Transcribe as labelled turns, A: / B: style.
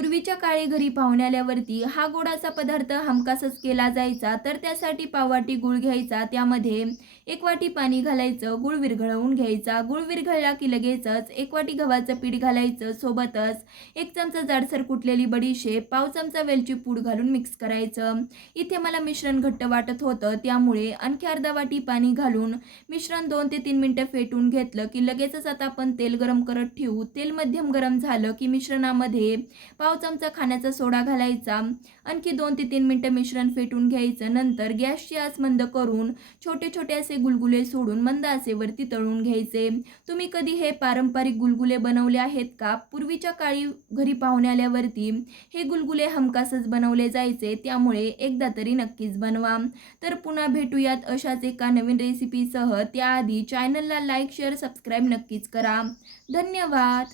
A: पूर्वीच्या काळी घरी पाहुणे आल्यावरती हा गोडाचा पदार्थ हमखासच केला जायचा. तर त्यासाठी पाववाटी गुळ घ्यायचा. त्यामध्ये एक वाटी पाणी घालायचं गुळ विरघळवून घ्यायचा. गुळ विरघळला की लगेचच एक वाटी गव्हाचं पीठ घालायचं. सोबतच एक चमचा जाडसर कुटलेली बडीशेप पाव चमचा वेलची पूड घालून मिक्स करायचं. इथे मला मिश्रण घट्ट वाटत होतं. त्यामुळे आणखी अर्धा वाटी पाणी घालून मिश्रण दोन ते तीन मिनटं फेटून घेतलं की लगेचच आता आपण तेल गरम करत ठेवू. तेल मध्यम गरम झालं की मिश्रणामध्ये पाव चमचा खाण्याचा सोडा घालायचा. आणखी दोन ते तीन मिनटं मिश्रण फेटून घ्यायचं. नंतर गॅसची आस मंद करून छोटे छोटे असे गुलगुले सोडून मंद आसेवरती तळून घ्यायचे. तुम्ही कधी हे पारंपरिक गुलगुले बनवले आहेत का? पूर्वीच्या काळी घरी पाहुणे आल्यावरती हे गुलगुले हमखासच बनवले जायचे. त्यामुळे एकदा तरी नक्कीच बनवा. तर पुन्हा भेटूयात अशाच एका नवीन रेसिपीसह त्याआधी चॅनलला लाईक शेअर सबस्क्राईब नक्कीच करा. धन्यवाद!